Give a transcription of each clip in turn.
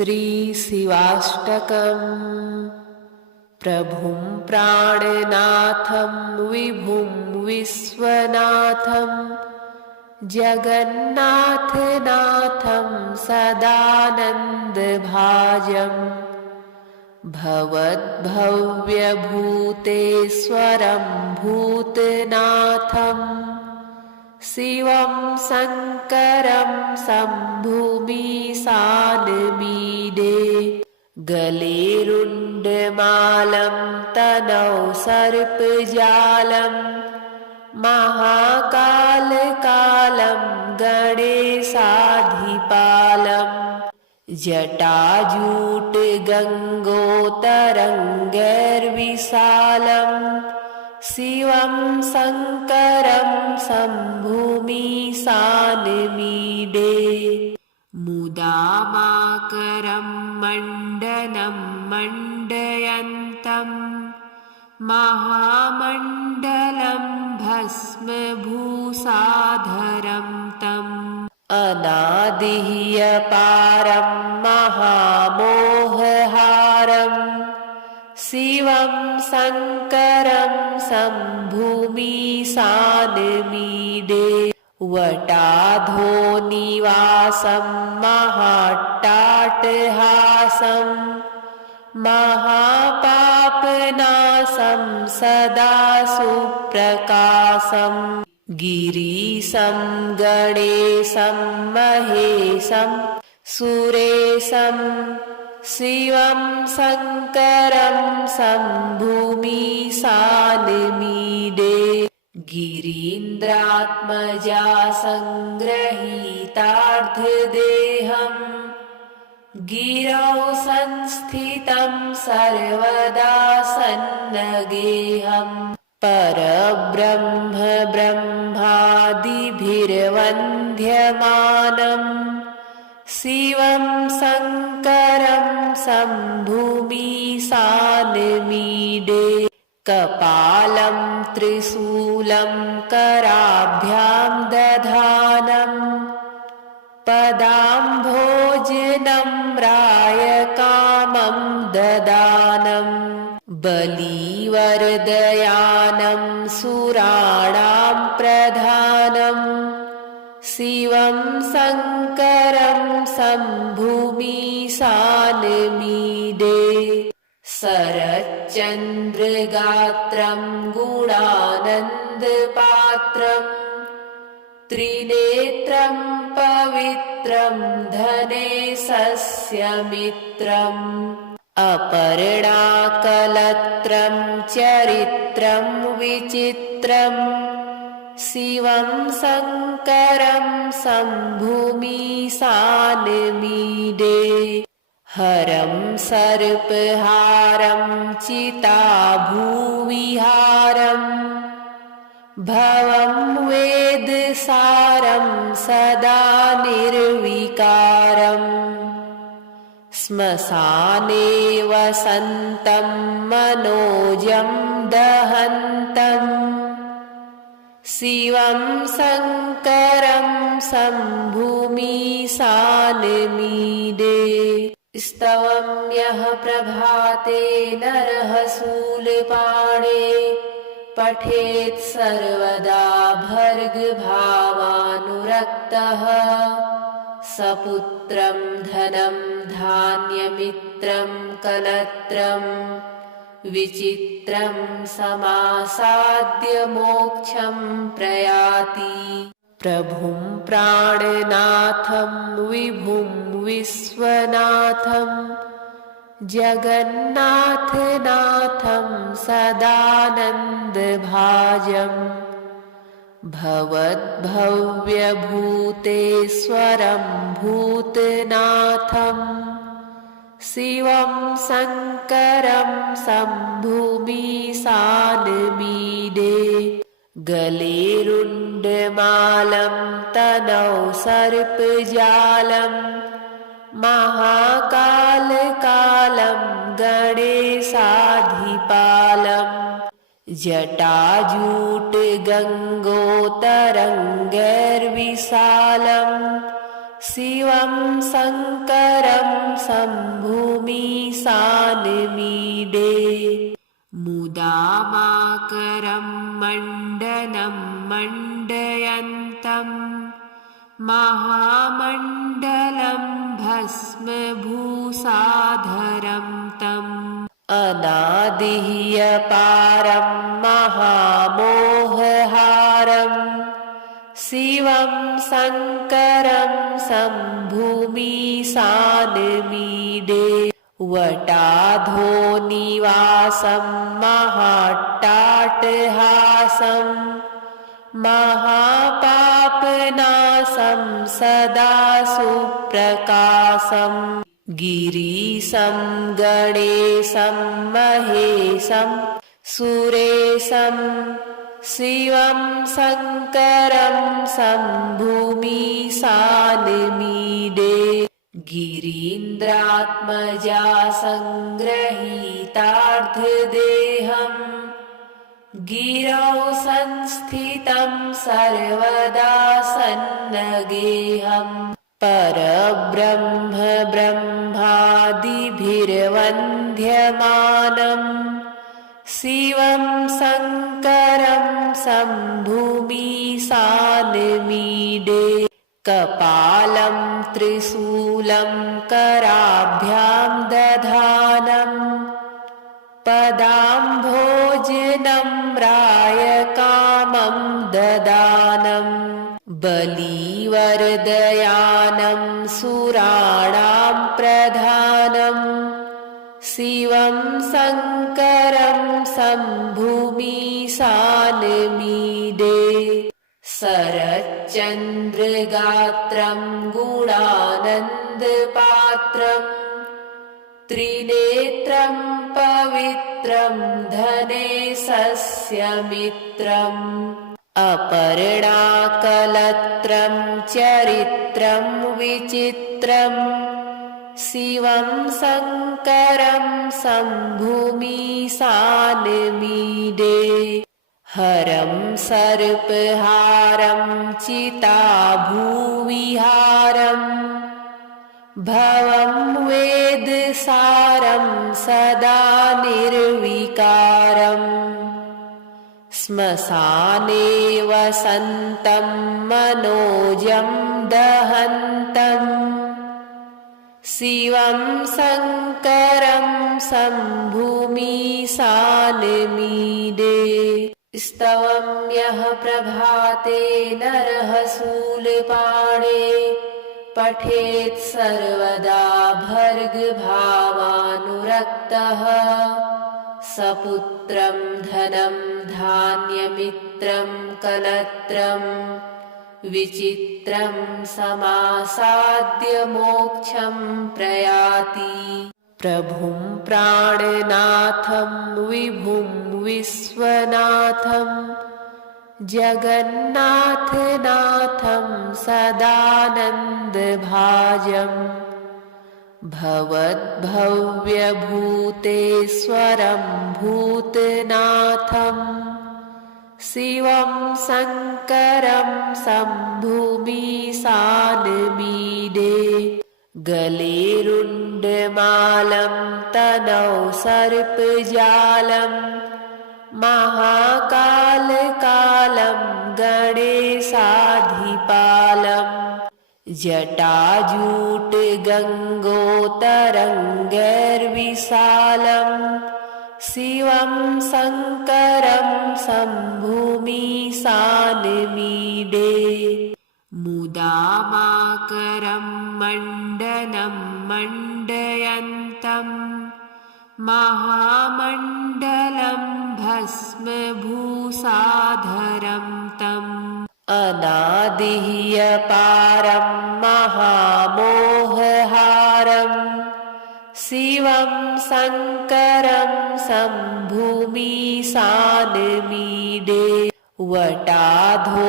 श्रीशिवाष्टकम्। प्रभुं प्राणनाथं विभुं विश्वनाथं जगन्नाथनाथं सदानन्दभाजं भवद्भव्यभूतेश्वरं भूतनाथं शिवं शङ्करं शम्भुमीशानमीडे। गले रुण्डमालं तनौ सर्पजालं महाकालकालं गणेशाधिपालं जटाजूटगङ्गोत्तरङ्गैर्विशालं शिवं शङ्करं शम्भुमीशानमीडे। मुदामाकरं मण्डनं मण्डयन्तं महामण्डलं भस्मभूषाधरं तम् अनादिह्यपारं महामोहहारं शिवं शङ्करं शम्भुमीशानमीडे। वटाधोनिवासं महाट्टाटहासं महापापनाशं सदा सुप्रकाशं गिरीशं गणेशं महेशं सुरेशं शिवं शङ्करं शम्भुमीशानमीडे। गिरीन्द्रात्मजा सङ्गृहीतार्धदेहं गिरौ संस्थितं सर्वदा सन्नगेहं परब्रह्म ब्रह्मादिभिर्वन्द्यमानं शिवं शङ्करं शम्भुमीशानमीडे। कपालं त्रिशूलं कराभ्यां दधानं पदाम्भोजनं रायकामं ददानं बलिवरदयानं सुराणां प्रधानं शिवं शङ्करं शम्भुमीशानमीडे। शरच्चन्द्रगात्रं गुणानन्दपात्रं त्रिनेत्रं पवित्रं धनेशस्यमित्रम् अपर्णाकलत्रं चरित्रं विचित्रं शिवं शङ्करं शम्भुमीशानमीडे। हरं सर्पहारं चिताभूविहारं भवं वेदसारं सदा निर्विकारं श्मशाने वसन्तं मनोजं दहन्तं शिवं शङ्करं शम्भुमीशानमीडे। स्तवं यः प्रभाते नरः शूलपाणे पठेत् सर्वदा भर्गभावानुरक्तः सपुत्रं धनं धान्यमित्रं कलत्रं विचित्रं समासाद्य मोक्षं प्रयाति। प्रभुं प्राणनाथं विभुं विश्वनाथं जगन्नाथनाथं सदानन्दभाजं भवद्भव्यभूतेश्वरं भूतनाथं शिवं शङ्करं शम्भुमीशानमीडे। गले रुण्डमालं तनौ सर्पजालं महाकालकालं गणेशाधिपालं जटाजूटगङ्गोत्तरङ्गैर्विशालं शिवं शङ्करं शम्भुमीशानमीडे मुदामाकरं मण्डनं मण्डयन्तं महामण्डलं भस्मभूषाधरं तम् अनादिह्यपारं महामोहहारं शिवं शङ्करं शम्भुमीशानमीडे वटाधोनिवासं महाट्टाटहासं महापापनाशं सदा सुप्रकाशं गिरीशं गणेशं महेशं सुरेशं शिवं शङ्करं शम्भुमीशानमीडे गिरीन्द्रात्मजा सङ्गृहीतार्धदेहं गिरौ संस्थितं सर्वदा सन्नगेहं परब्रह्म ब्रह्मादिभिर्वन्द्यमानं शिवं शङ्करं शम्भुमीशानमीडे कपालं त्रिशूलं कराभ्यां दधानं पदाम्भोजनं रायकामं ददानं बलिवरदयानं सुराणां प्रधानं शिवं शङ्करं शम्भुमीशानमीडे शरच्चन्द्रगात्रं गुणानन्दपात्रं त्रिनेत्रं पवित्रं धनेशस्यमित्रम् अपर्णाकलत्रं चरित्रं विचित्रं शिवं शङ्करं शम्भुमीशानमीडे हरं सर्पहारं चिताभूविहारं भवं वेदसारं सदा निर्विकारं श्मशाने वसन्तं मनोजं दहन्तं शिवं शङ्करं शम्भुमीशानमीडे स्तवं यः प्रभाते नरः शूलपाणे पठेत् सर्वदा भर्गभावानुरक्तः सपुत्रं धनं धान्यमित्रं कलत्रं विचित्रं समासाद्य मोक्षं प्रयाति प्रभुं प्राणनाथं विभुं विश्वनाथं जगन्नाथनाथं सदानन्दभाजं भवद्भव्यभूतेश्वरं भूतनाथं शिवं शङ्करं शम्भुमीशानमीडे गलेरुण्डमालं तनौ सर्पजालं महाकालकालं गणेशाधिपालं जटाजूटगङ्गोतरङ्गैर्विशालं शिवं शङ्करं शम्भुमीशानमीडे मुदामाकरं मण्डनं मण्डयन्तं महामण्डलं भस्मभूषाधरं तम् अनादिह्यपारं महामोहहारं शिवं शङ्करं शम्भुमीशानमीडे वटाधोनिवासं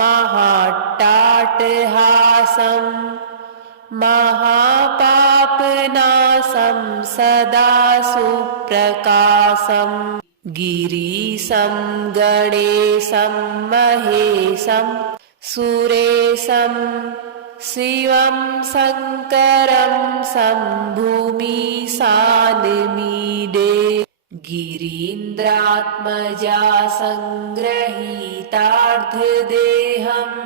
महाट्टाटहासं महापापनाशं सदा सुप्रकाशं गिरीशं गणेशं महेशं सुरेशं शिवं शङ्करं शम्भुमीशानमीडे गिरीन्द्रात्मजा सङ्ग्रहीतार्धदेहम्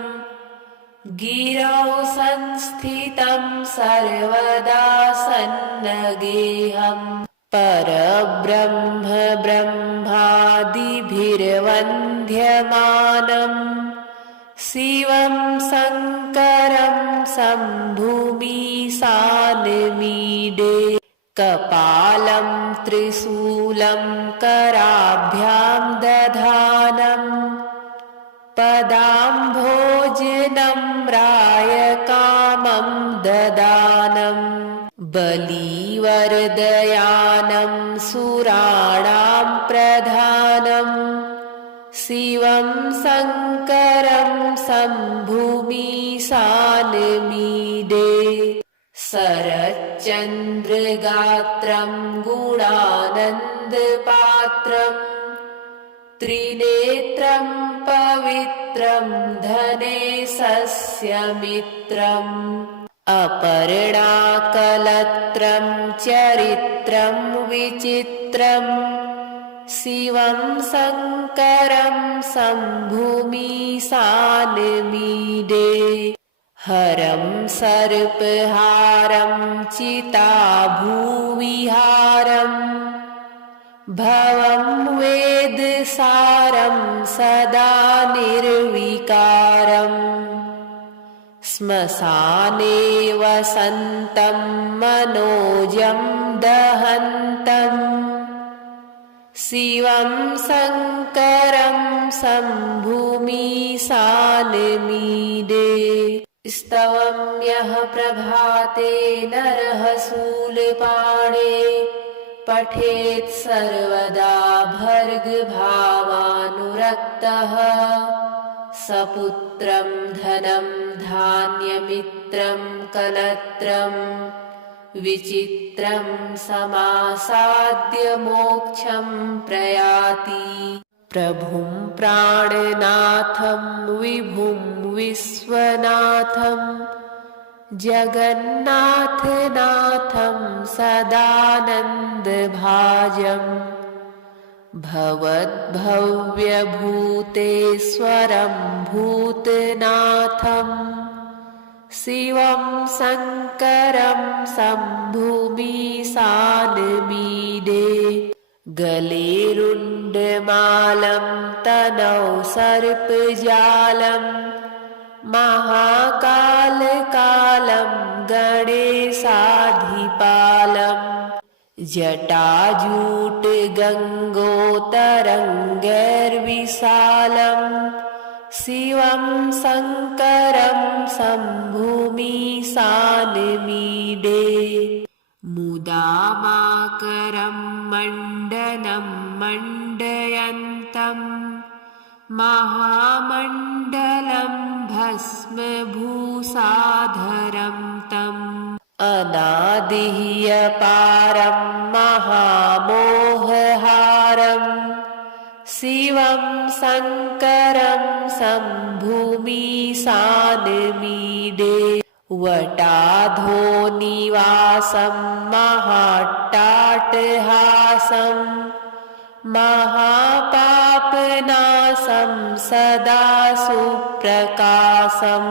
गिरौ संस्थितं सर्वदा सन्नगेऽहम् परब्रह्म ब्रह्मादिभिर्वन्द्यमानम् शिवं शङ्करं शम्भुमीशानमीडे कपालं त्रिशूलं कराभ्यां दधानम् पदाम्भोजनं रायकामं ददानम् बलिवर्दयानं सुराणां प्रधानम् शिवं शङ्करं शम्भुमीशानमीडे शरच्चन्द्रगात्रं गुणानन्दपात्रम् त्रिनेत्रं पवित्रं धनेशस्यमित्रम् अपर्णाकलत्रं चरित्रं विचित्रम् शिवं शङ्करं शम्भुमीशानमीडे हरं सर्पहारं चिताभूविहारम् भवं वेदसारं सदा निर्विकारम् श्मशाने वसन्तं मनोजं दहन्तम् शिवं शङ्करं शम्भुमीशानमीडे स्तवं यः प्रभाते नरः शूलपाणे पठेत् सर्वदा भर्गभावानुरक्तः सपुत्रं धनं धान्यमित्रं कलत्रम् विचित्रं समासाद्य मोक्षं प्रयाति प्रभुं प्राणनाथं विभुं विश्वनाथं जगन्नाथनाथं सदानन्दभाजम् भवद्भव्यभूतेश्वरं भूतनाथम् शिवं शङ्करं शम्भुमीशानमीडे गले रुण्डमालं तनौ सर्पजालं महाकालकालं गणेशाधिपालम् जटाजूटगङ्गोतरङ्गैर्विशालम् शिवं शङ्करं शम्भुमीशानमीडे मुदामाकरं मण्डनं मण्डयन्तम् महामण्डलं भस्मभूषाधरं तम् अनादिह्यपारं महामोहहारम् शिवं शङ्करं शम्भुमीशानमीडे वटाधोनिवासं महाट्टाटहासं महापापनाशं सदा सुप्रकाशम्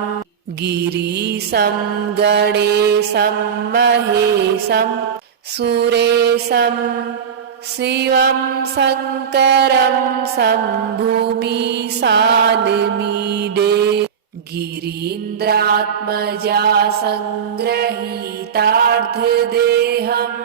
गिरीशं गणेशं महेशं सुरेशं शिवं शङ्करं शम्भुमीशानमीडे गिरीन्द्रात्मजा सङ्ग्रहीतार्धदेहम्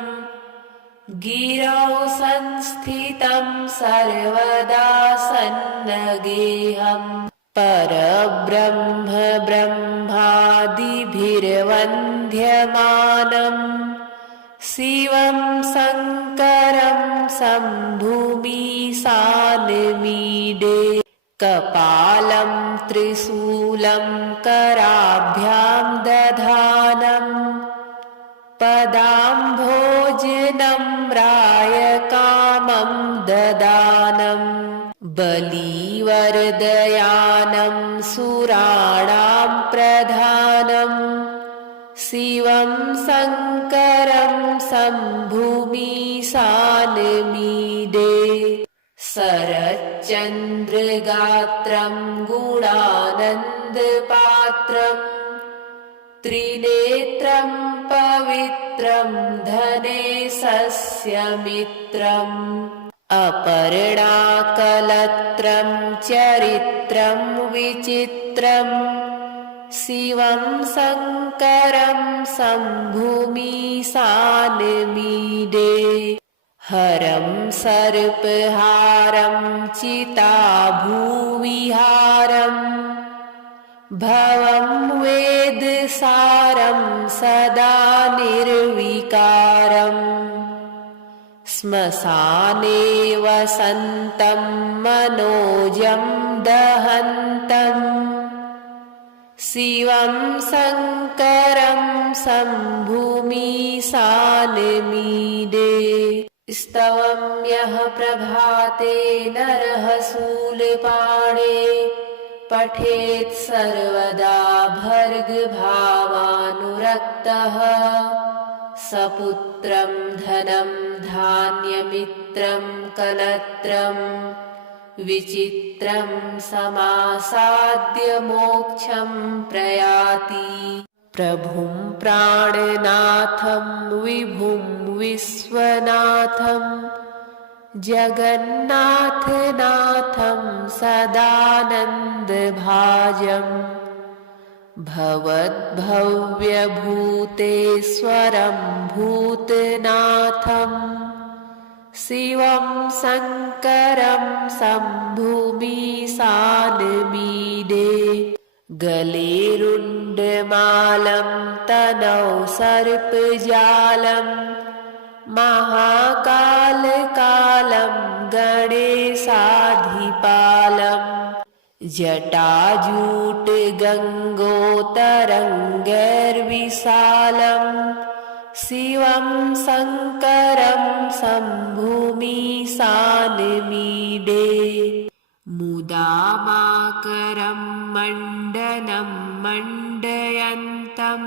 गिरौ संस्थितं सर्वदा सन्नगेऽहम् परब्रह्म ब्रह्मादिभिर्वन्द्यमानम् शिवं शङ्करं शम्भुमीशानमीडे कपालं त्रिशूलं कराभ्यां दधानम् पदाम्भोजनं रायकामं ददानम् बलिवर्दयानं सुराणां शङ्करं शम्भुमीशानमीडे शरच्चन्द्रगात्रं गुणानन्दपात्रं त्रिनेत्रं पवित्रं धनेशस्यमित्रम् अपर्णाकलत्रं चरित्रं विचित्रम् शिवं शङ्करं शम्भुमीशानमीडे हरं सर्पहारं चिताभूविहारम् भवं वेदसारं सदा निर्विकारम् श्मशाने वसन्तं मनोजं दहन्तम् शिवं शङ्करं शम्भुमीशानमीडे स्तवं यः प्रभाते नरः शूलपाणे पठेत् सर्वदा भर्गभावानुरक्तः सपुत्रं धनं धान्यमित्रं कलत्रं विचित्रं समासाद्य मोक्षं प्रयाति प्रभुं प्राणनाथं विभुं विश्वनाथं जगन्नाथनाथं सदानन्दभाजम् भवद्भव्यभूतेश्वरं भूतनाथं शिवं शङ्करं शम्भुमीशानमीडे गलेरुण्डमालं तनौ सर्पजालं महाकालकालं गणेशाधिपालम् जटाजूटगङ्गोतरङ्गैर्विशालं शिवं शङ्करं शम्भुमीशानमीडे मुदामाकरं मण्डनं मण्डयन्तं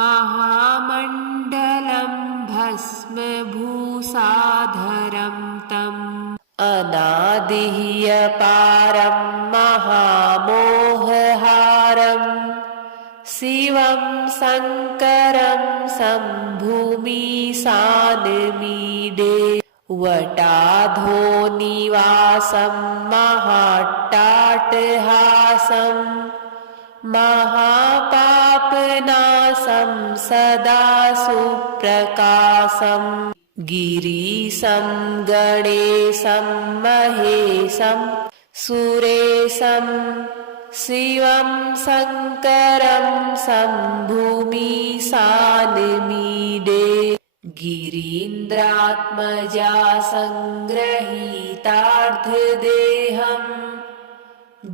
महामण्डलं भस्मभूषाधरं तम् अनादिह्यपारं महामोहहारं शिवं शङ्करं शम्भुमीशानमीडे वटाधोनिवासं महाट्टाटहासं महापापनाशं सदा सुप्रकाशम् गिरीशं गणेशं महेशं सुरेशं शिवं शङ्करं शम्भुमीशानमीडे गिरीन्द्रात्मजा सङ्गृहीतार्धदेहं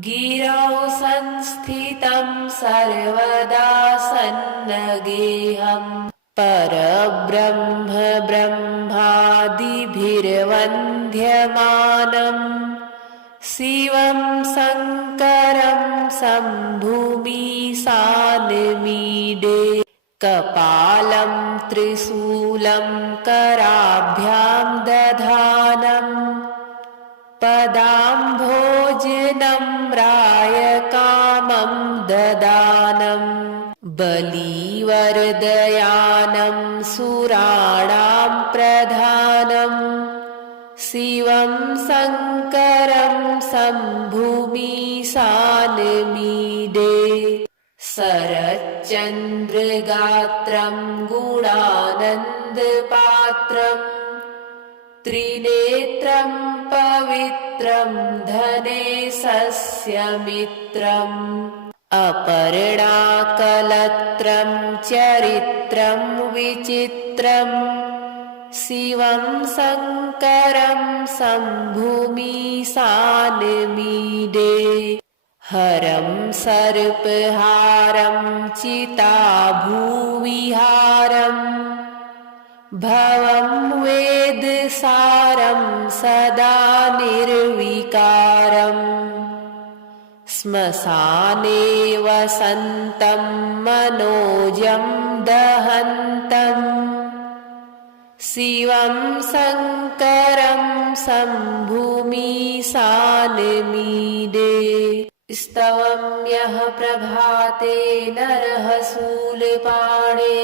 गिरौ संस्थितं सर्वदा सन्नगेहम् परब्रह्म ब्रह्मादिभिर्वन्द्यमानं शिवं शङ्करं शम्भुमीशानमीडे कपालं त्रिशूलं कराभ्यां दधानं पदाम्भोजनं रायकामं ददानम् बलिवरदयानं सुराणां प्रधानम् शिवं शङ्करं शम्भुमीशानमीडे शरच्चन्द्रगात्रं गुणानन्दपात्रं त्रिनेत्रं पवित्रं धनेशस्यमित्रम् अपर्णाकलत्रं चरित्रं विचित्रम् शिवं शङ्करं शम्भुमीशानमीडे हरं सर्पहारं चिताभूविहारम् भवं वेदसारं सदा निर्विकारम् श्मशाने वसन्तं मनोजं दहन्तम् भगवन्तम् शिवं शङ्करं शम्भुमीशानमीडे स्तवं यः प्रभाते नरः शूलपाणे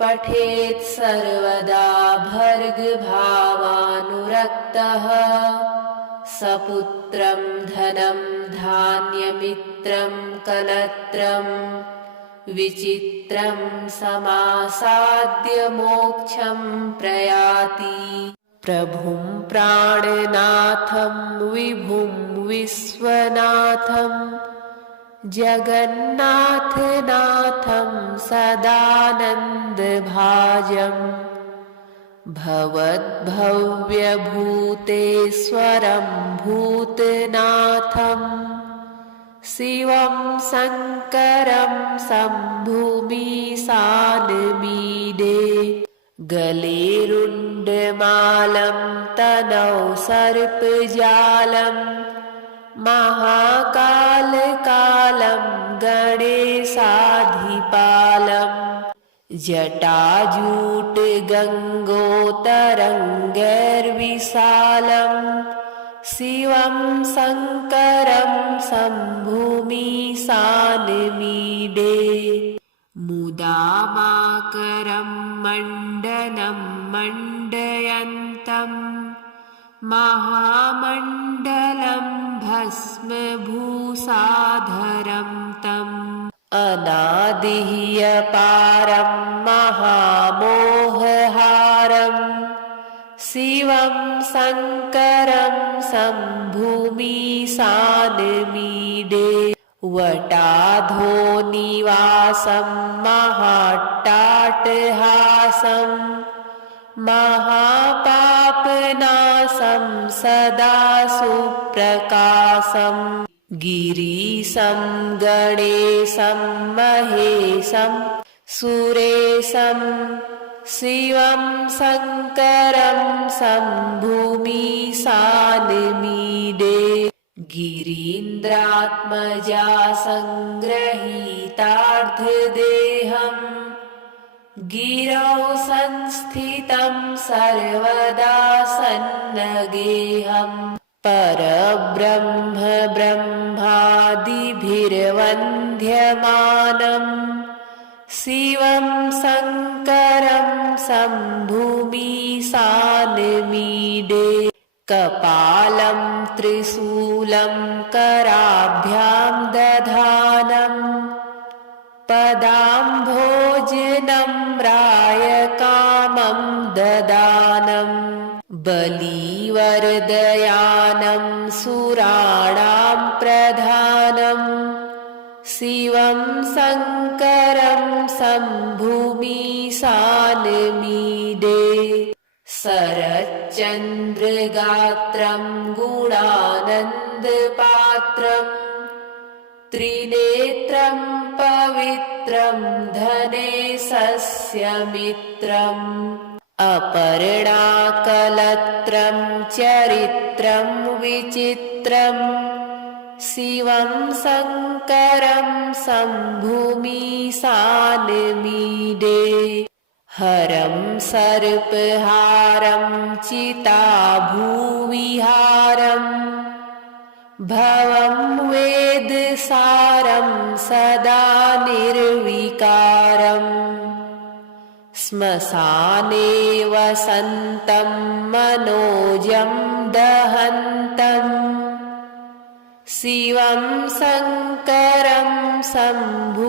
पठेत् सर्वदा भर्गभावानुरक्तः सपुत्रं धनं धान्यमित्रं कलत्रं विचित्रं समासाद्य मोक्षं प्रयाति प्रभुं प्राणनाथं विभुं विश्वनाथं जगन्नाथनाथं सदानन्दभाजम् भवद्भव्यभूतेश्वरं भूतनाथं शिवं शङ्करं शम्भुमीशानमीडे गलेरुण्डमालं तनौ सर्पजालं महाकालकालं गणेशाधिपालम् जटाजूटगङ्गोतरङ्गैर्विशालं शिवं शङ्करं शम्भुमीशानमीडे मुदामाकरं मण्डनं मण्डयन्तं महामण्डलं भस्मभूषाधरं तम् अनादिह्यपारं महामोहहारं शिवं शङ्करं शम्भुमीशानमीडे वटाधोनिवासं महाट्टाटहासं महापापनाशं सदा सुप्रकाशम् गिरीशं गणेशं महेशं सुरेशं शिवं शङ्करं शम्भुमीशानमीडे गिरीन्द्रात्मजा सङ्गृहीतार्धदेहं गिरौ संस्थितं सर्वदा सन्नगेहम् परब्रह्म ब्रह्मादिभिर्वन्द्यमानं शिवं शङ्करं शम्भुमीशानमीडे कपालं त्रिशूलं कराभ्यां दधानं पदाम्भोजनं रायकामं ददानम् बलिवरदयानं सुराणां प्रधानं शिवं शङ्करं शम्भुमीशानमीडे शरच्चन्द्रगात्रं गुणानन्दपात्रं त्रिनेत्रं पवित्रं धनेशस्यमित्रम् अपर्णाकलत्रं चरित्रं विचित्रं शिवं शङ्करं शम्भुमीशानमीडे हरं सर्पहारं चिताभूविहारं भवं वेदसारं सदा निर्विकारम् श्मशाने वसन्तं मनोजं दहन्तं शिवं शङ्करं शम्भुमीशानमीडे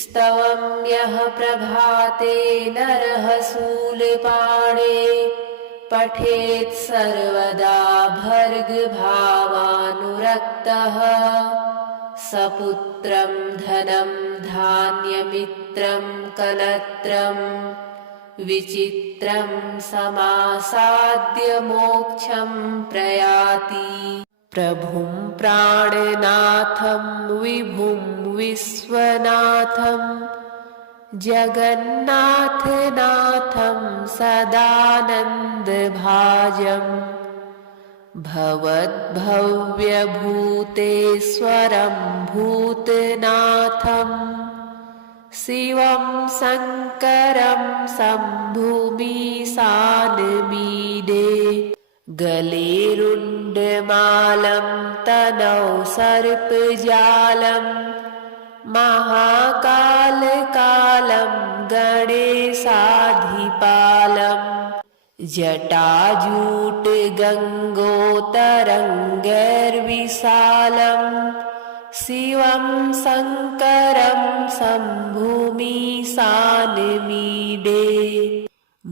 स्तवं यः प्रभाते नरः शूलपाणे पठेत् सर्वदा भर्गभावानुरक्तः सपुत्रं धनं धान्यमित्रं कलत्रं विचित्रं समासाद्य मोक्षं प्रयाति प्रभुं प्राणनाथं विभुं विश्वनाथं जगन्नाथनाथं सदानन्दभाजम् भवद्भव्यभूतेश्वरं भूतनाथं शिवं शङ्करं शम्भुमीशानमीडे गले रुण्डमालं तनौ सर्पजालं महाकालकालं गणेशाधिपालं जटाजूटगङ्गोत्तरङ्गैर्विशालं शिवं शङ्करं शम्भुमीशानमीडे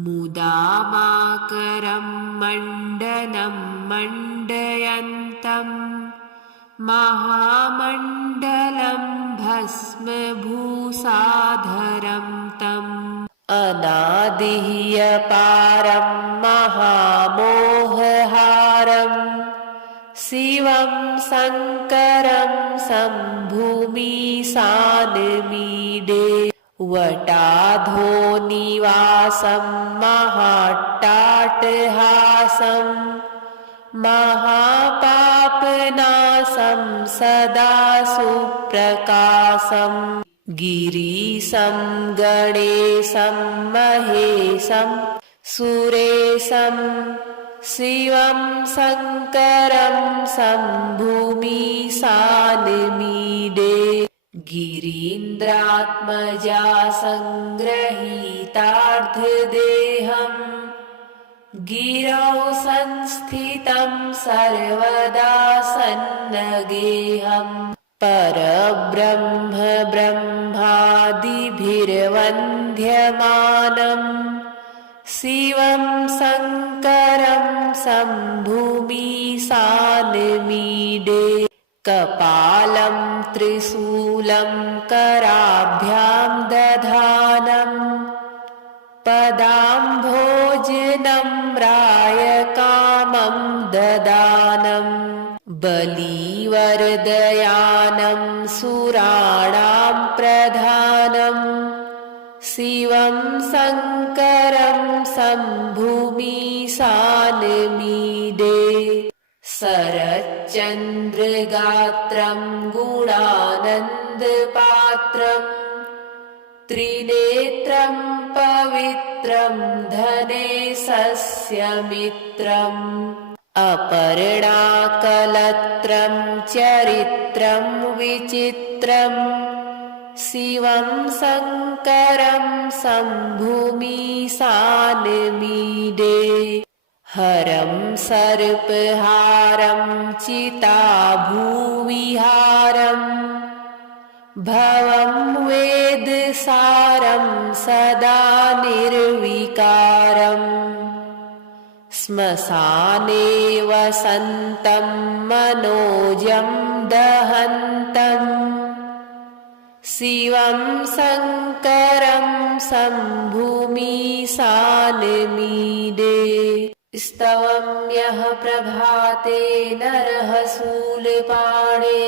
मुदामाकरं मण्डनं मण्डयन्तं महामण्डलं भस्मभूषाधरं तम् अनादिह्यपारं महामोहहारं शिवं शङ्करं शम्भुमीशानमीडे वटाधोनिवासं महाट्टाटहासं महापापनाशं सदा सुप्रकाशं गिरीशं गणेशं महेशं सुरेशं शिवं शङ्करं शम्भुमीशानमीडे गिरीन्द्रात्मजा सङ्गृहीतार्धदेहं गिरौ संस्थितं सर्वदा सन्नगेहं परब्रह्म ब्रह्मादिभिर्वन्द्यमानं शिवं शङ्करं शम्भुमीशानमीडे कपालं त्रिशूलं कराभ्यां दधानं पदाम्भोजनं रायकामं ददानं बलिवरदयानं सुराणां प्रधानं शिवं शङ्करं शम्भुमीशानमीडे शरच्चन्द्रगात्रं गुणानन्दपात्रं त्रिनेत्रं पवित्रं धनेशस्यमित्रम् अपर्णाकलत्रं चरित्रं विचित्रं शिवं शङ्करं शम्भुमीशानमीडे हरं सर्पहारं चिताभूविहारं भवं वेदसारं सदा निर्विकारं श्मशाने वसन्तं मनोजं दहन्तं शिवं शङ्करं शम्भुमीशानमीडे स्तवं यः प्रभाते नरः शूलपाणे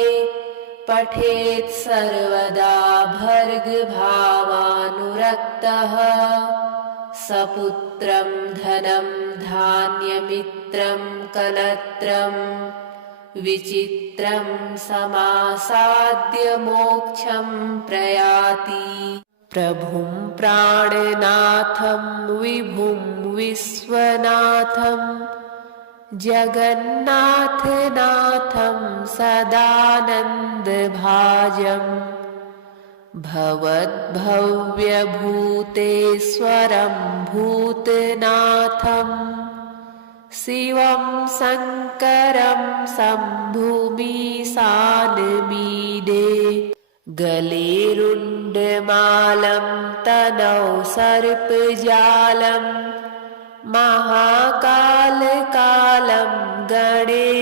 पठेत् सर्वदा भर्गभावानुरक्तः सपुत्रं धनं धान्यमित्रं कलत्रं विचित्रं समासाद्य मोक्षं प्रयाति प्रभुं प्राणनाथं विभुं विश्वनाथं जगन्नाथनाथं सदानन्दभाजं भवद्भव्यभूतेश्वरं भूतनाथं शिवं शङ्करं शम्भुमीशानमीडे गले रुण्डमालं तनौ सर्पजालं महाकालकालं गणेशाधिपालं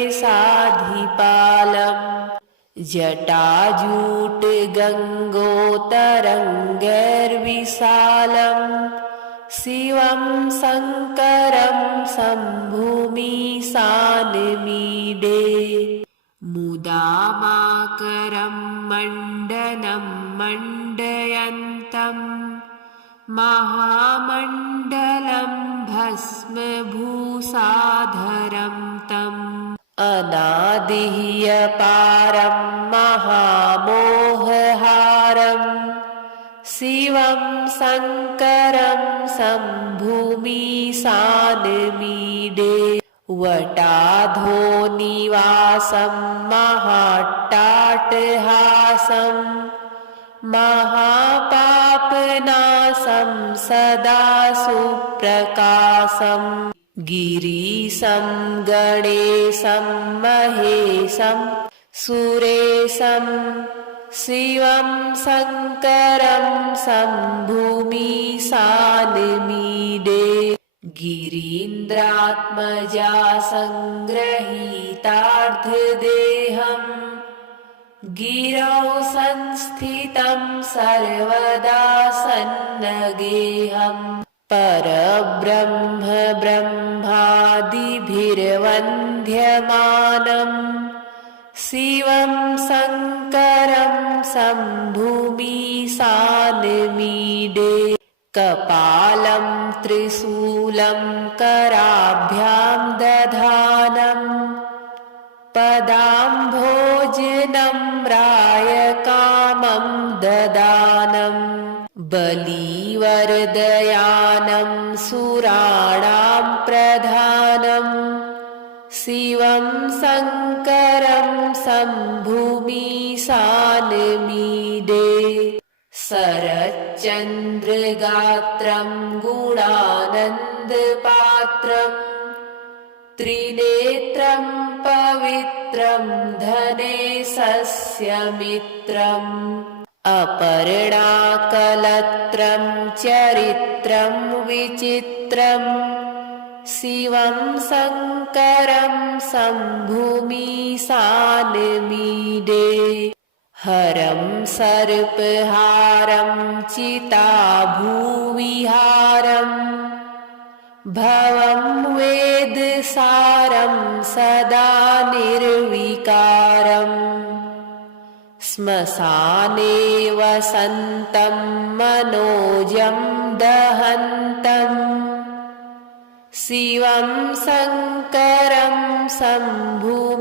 जटाजूटगङ्गोत्तरङ्गैर्विशालं शिवं शङ्करं शम्भुमीशानमीडे मुदामाकरं मण्डनं मण्डयन्तं महामण्डलं भस्मभूषाधरं तम् अनादिह्यपारं महामोहहारम् शिवं शङ्करं शम्भुमीशानमीडे वटाधोनिवासं महाट्टाटहासं महापापनाशं सदा सुप्रकाशं गिरीशं गणेशं महेशं सुरेशं शिवं शङ्करं शम्भुमीशानमीडे गिरीन्द्रात्मजा सङ्गृहीतार्धदेहम् गिरौ संस्थितं सर्वदा सन्नगेहम् परब्रह्म ब्रह्मादिभिर्वन्द्यमानम् शिवं शङ्करं शम्भुमीशानमीडे कपालं त्रिशूलं कराभ्यां दधानम् पदाम्भोजनं रायकामं ददानं बलिवरदयानं सुराणां प्रधानम् शिवं शङ्करं शम्भुमीशानमीडे शरच्चन्द्रगात्रं गुणानन्दपात्रम् त्रिनेत्रं पवित्रं धनेशस्य अपर्णाकलत्रं चरित्रं विचित्रम् शिवं शङ्करं शम्भुमीशानमीडे हरं सर्पहारं चिताभूविहारम् भवं वेदसारं सदा निर्विकारम् श्मशाने वसन्तं मनोजं दहन्तम् शिवं शङ्करं शम्भुमीशानमीडे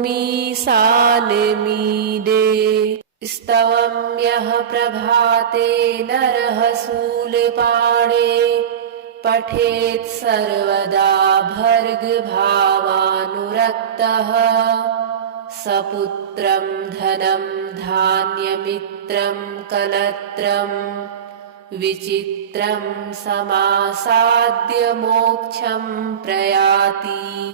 स्तवं यः प्रभाते नरः शूलपाणे पठेत् सर्वदा भर्गभावानुरक्तः सपुत्रं धनं धान्यमित्रं कलत्रं विचित्रं समासाद्य मोक्षं प्रयाति।